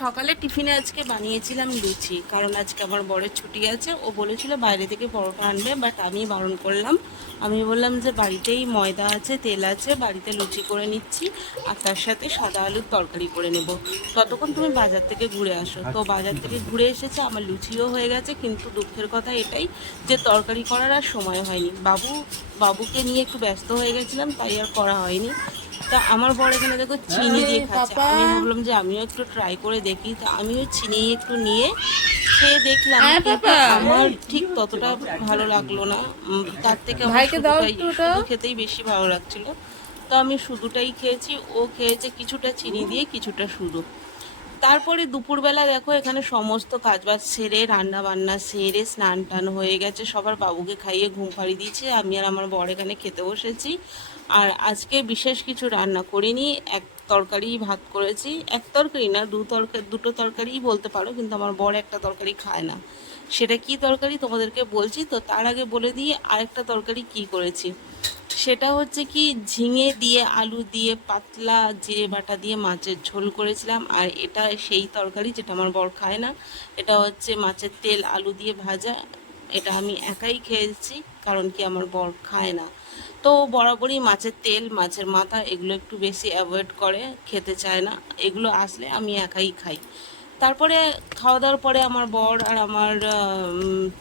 সকালে টিফিনে আজকে বানিয়েছিলাম লুচি কারণ আজকে আমার বরের ছুটি আছে। ও বলেছিল বাইরে থেকে পরোটা আনবে বাট আমি বারণ করলাম। আমি বললাম যে বাড়িতেই ময়দা আছে তেল আছে বাড়িতে লুচি করে নিচ্ছি আর তার সাথে সাদা আলুর তরকারি করে নেব। ততক্ষণ তুমি বাজার থেকে ঘুরে আসো। তো বাজার থেকে ঘুরে এসেছে আমার লুচিও হয়ে গেছে কিন্তু দুঃখের কথা এটাই যে তরকারি করার আর সময় হয়নি। বাবু বাবুকে নিয়ে একটু ব্যস্ত হয়ে গেছিলাম তাই আর করা হয়নি। তা আমার বড় এখানে দেখো চিনি দিয়ে খাচ্ছে। আমি ভাবলাম যে আমিও একটু ট্রাই করে দেখি। তা আমিও চিনি একটু নিয়ে খেয়ে দেখলাম। আমার ঠিক ততটা ভালো লাগল না। তার থেকে খেতেই বেশি ভালো লাগছিল। তো আমি শুধুটাই খেয়েছি। ও খেয়েছে কিছুটা চিনি দিয়ে কিছুটা শুধু। তারপরে দুপুরবেলা দেখো এখানে সমস্ত কাজবাজ সেরে রান্না বান্না সেরে স্নান টান হয়ে গেছে। সবার বাবুকে খাইয়ে ঘুম পাড়িয়ে দিয়েছে। আমি আর আমার বর এখানে খেতে বসেছি। আর আজকে বিশেষ কিছু রান্না করিনি। এক তরকারি ভাত করেছি। এক তরকারি না, দু তরকারি দুটো তরকারিই বলতে পারো, কিন্তু আমার বর একটা তরকারি খায় না। সেটা কি তরকারি তোমাদেরকে বলছি, তো তার আগে বলে দিয়ে আরেকটা তরকারি কি করেছি। সেটা হচ্ছে কি, ঝিঙে দিয়ে আলু দিয়ে পাতলা জিরে বাটা দিয়ে মাছের ঝোল করেছিলাম। আর এটা সেই তরকারি যেটা আমার বর খায় না। এটা হচ্ছে মাছের তেল আলু দিয়ে ভাজা। এটা আমি একাই খেয়েছি, কারণ কি আমার বর খায় না। তো বরাবরই মাছের তেল, মাছের মাথা এগুলো একটু বেশি অ্যাভয়েড করে, খেতে চায় না। এগুলো আসলে আমি একাই খাই। তারপরে খাওয়া দাওয়ার পরে আমার বর আর আমার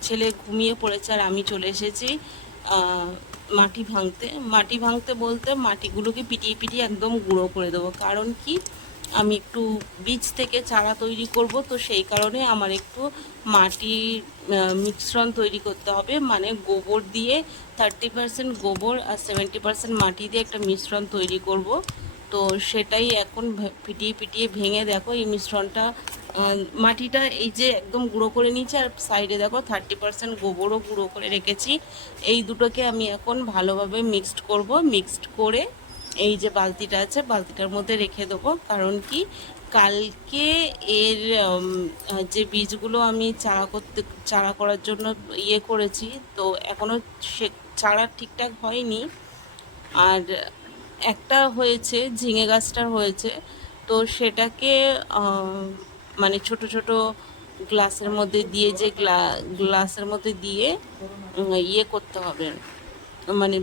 ছেলে ঘুমিয়ে পড়েছে আর আমি চলে এসেছি মাটি ভাঙতে। মাটি ভাঙতে বলতে মাটিগুলোকে পিটিয়ে পিটিয়ে একদম গুঁড়ো করে দেবো। কারণ কি? আমি একটু বীজ থেকে চারা তৈরি করব, তো সেই কারণে আমার একটু মাটির মিশ্রণ তৈরি করতে হবে। মানে গোবর দিয়ে থার্টি পার্সেন্ট গোবর আর সেভেন্টি পার্সেন্ট মাটি দিয়ে একটা মিশ্রণ তৈরি করব। তো সেটাই এখন পিটিয়ে পিটিয়ে ভেঙে দেখো, এই মিশ্রণটা মাটিটা এই যে একদম গুঁড়ো করে নিয়েছি আর সাইডে দেখো থার্টি পার্সেন্ট গোবরও গুঁড়ো করে রেখেছি। এই দুটোকে আমি এখন ভালোভাবে মিক্সড করব। মিক্সড করে এই যে বালতিটা আছে, বালতিটার মধ্যে রেখে দেবো। কারণ কি, কালকে এর যে বীজগুলো আমি চারা করতে, চারা করার জন্য ইয়ে করেছি, তো এখনও সে চারা ঠিকঠাক হয়নি। আর একটা হয়েছে, ঝিঙে গাছটার হয়েছে, তো সেটাকে মানে ছোট ছোট গ্লাসের মধ্যে দিয়ে যে গ্লা, গ্লাসের মধ্যে দিয়ে ইয়ে করতে হবে। মানে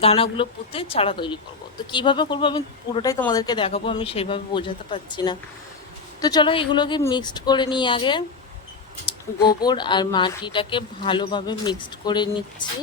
দানাগুলো পুঁতে চারা তৈরি করব। তো কীভাবে করব আমি পুরোটাই তোমাদেরকে দেখাবো, আমি সেইভাবে বোঝাতে পারছি না। তো চলো এগুলোকে মিক্সড করে নিই আগে। গোবর আর মাটিটাকে ভালোভাবে মিক্সড করে নিচ্ছি।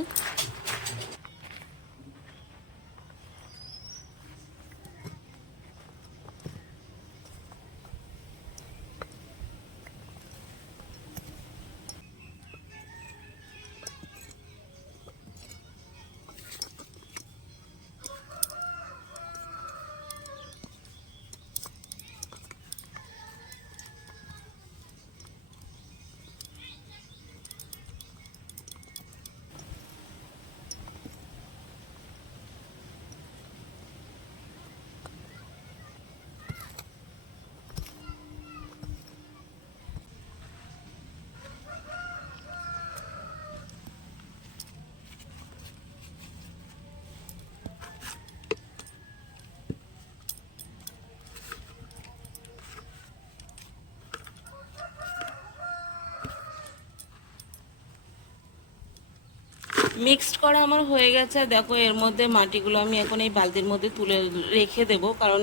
মিক্সড করা আমার হয়ে গেছে। আর দেখো, এর মধ্যে মাটিগুলো আমি এখন এই বালতির মধ্যে তুলে রেখে দেব। কারণ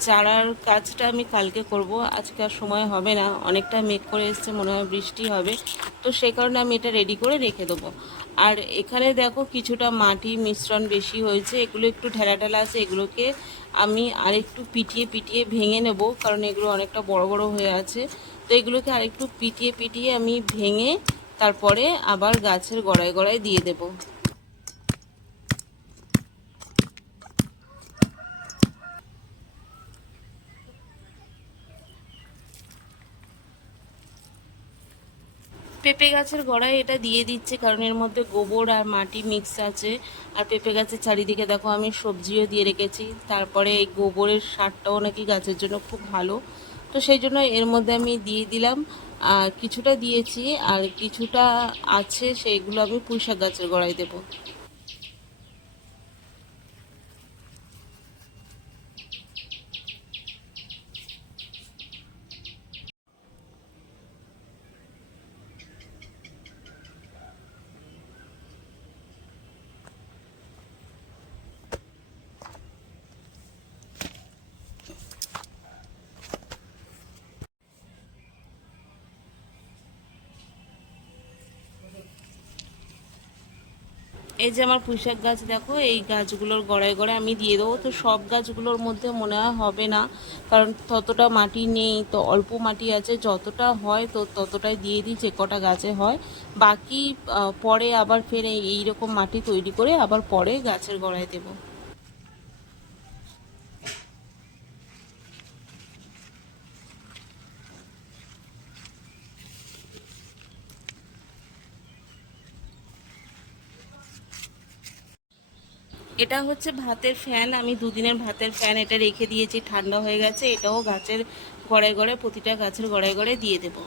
চারার কাজটা আমি কালকে করব। আজকে আর সময় হবে না। অনেকটা মেঘ করে এসছে, মনে হয় বৃষ্টি হবে। তো সেই কারণে আমি এটা রেডি করে রেখে দেবো। আর এখানে দেখো, কিছুটা মাটি মিশ্রণ বেশি হয়েছে। এগুলো একটু ঢেলা ঢেলা আছে। এগুলোকে আমি আরেকটু পিটিয়ে পিটিয়ে ভেঙে নেব। কারণ এগুলো অনেকটা বড় বড় হয়ে আছে। তো এগুলোকে আরেকটু পিটিয়ে পিটিয়ে আমি ভেঙে তারপরে আবার গাছের গোড়ায় গোড়ায় দিয়ে দেব। পেঁপে গাছের গোড়ায় এটা দিয়ে দিচ্ছে, কারণ এর মধ্যে গোবর আর মাটি মিক্স আছে। আর পেঁপে গাছের চারিদিকে দেখো আমি সবজিও দিয়ে রেখেছি। তারপরে এই গোবরের সারটাও নাকি গাছের জন্য খুব ভালো। তো সেই জন্য এর মধ্যে আমি দিয়ে দিলাম। কিছুটা দিয়েছি, আর কিছুটা আছে, সেইগুলো আমি পুঁইশাক গাছের গোড়ায় দেবো। এই যে আমার পুঁইশাক গাছ, দেখো, এই গাছগুলোর গড়ায় গড়ায় আমি দিয়ে দেবো। তো সব গাছগুলোর মধ্যে মনে হয় হবে না, কারণ ততটা মাটি নেই, তো অল্প মাটি আছে, যতটা হয় তো ততটাই দিয়ে দিই, যে কটা গাছে হয়। বাকি পরে আবার ফের এই- এইরকম মাটি তৈরি করে আবার পরে গাছের গড়ায় দেবো। এটা হচ্ছে ভাতের ফ্যান। আমি দুদিনের ভাতের ফ্যান এটা রেখে দিয়েছি, ঠান্ডা হয়ে গেছে, এটাও গাছের গড়ায় গড়ায়, প্রতিটা গাছের গড়ায় গড়ায় দিয়ে দেবো।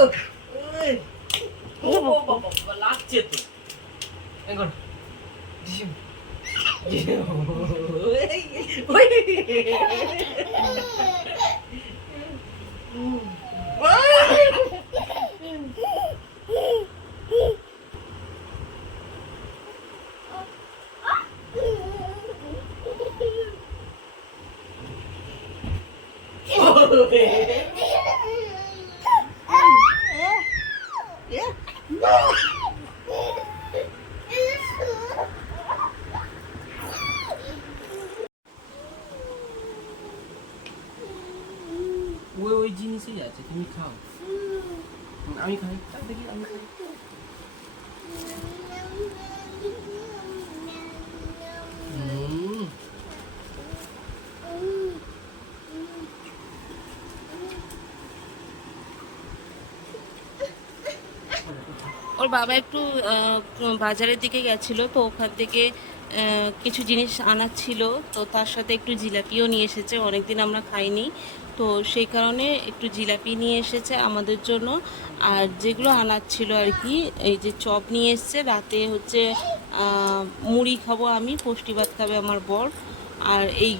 Look! লাগছে তো এখন ওই ওই জিনিসই আছে তুমি খাও। আমি খাই। দেখি আমি খাই। বাবা একটু বাজারের দিকে গেছিল, তো ওখান থেকে কিছু জিনিস আনার ছিল, তো তার সাথে একটু জিলাপিও নিয়ে এসেছে, অনেকদিন আমরা খাইনি। তো সেই কারণে একটু জিলাপি নিয়ে এসেছে আমাদের জন্য। আর যেগুলো আনার ছিল আর কি, এই যে চপ নিয়ে এসছে, রাতে হচ্ছে মুড়ি খাব আমি পুষ্টি ভাত খাবে আমার বর। আর এই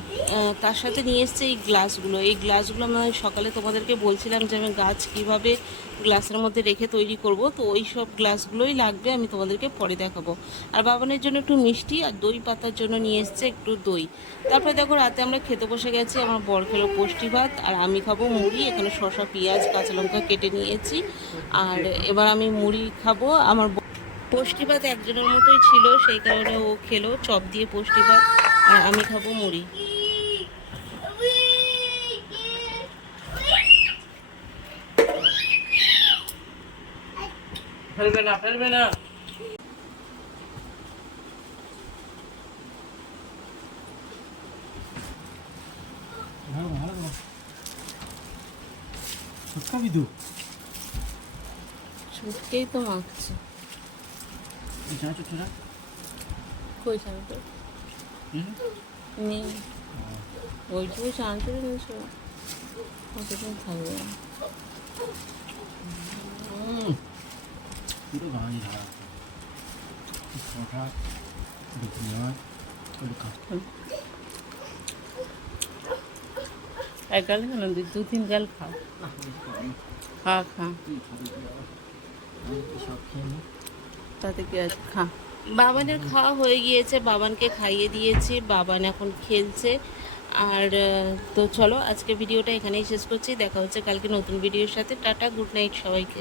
তার সাথে নিয়ে এসছে এই গ্লাসগুলো। এই গ্লাসগুলো আমি সকালে তোমাদেরকে বলছিলাম যে আমি গাছ কীভাবে গ্লাসের মধ্যে রেখে তৈরি করব। তো ওই সব গ্লাসগুলোই লাগবে, আমি তোমাদেরকে পরে দেখাবো। আর বাবানের জন্য একটু মিষ্টি আর দই পাতার জন্য নিয়ে এসছে একটু দই। তারপরে দেখো, রাতে আমরা খেতে বসে গেছি, আমার বর খেলো পুষ্টি ভাত, আর আমি খাব মুড়ি, এখানে শশা পেঁয়াজ, কাঁচা লঙ্কা কেটে নিয়েছি। আর এবার আমি মুড়ি খাব, আমার পুষ্টি ভাত একজনের মতোই ছিল, সেই কারণে ও খেলো, চপ দিয়ে পুষ্টি ভাত। আর আমি খাব মুড়ি। ফেলবে না ফেলবে না। বিদু। ছুটকেই তো মাখছে। যা ছোটরা কই চানাচুর নেই ওইটুকু চানাচুর নিয়েছো কতদিন থাকবে পুরো ঝাড়া ছটা নেওয়া এক গাল কেন দু তিন গাল খাও খা খা তাতে কি আছে খা বাবানের খাওয়া হয়ে গিয়েছে, বাবানকে খাইয়ে দিয়েছি, বাবান এখন খেলছে। আর তো চলো, আজকে ভিডিওটা এখানেই শেষ করছি। দেখা হচ্ছে কালকে নতুন ভিডিওর সাথে। টাটা, গুড নাইট সবাইকে।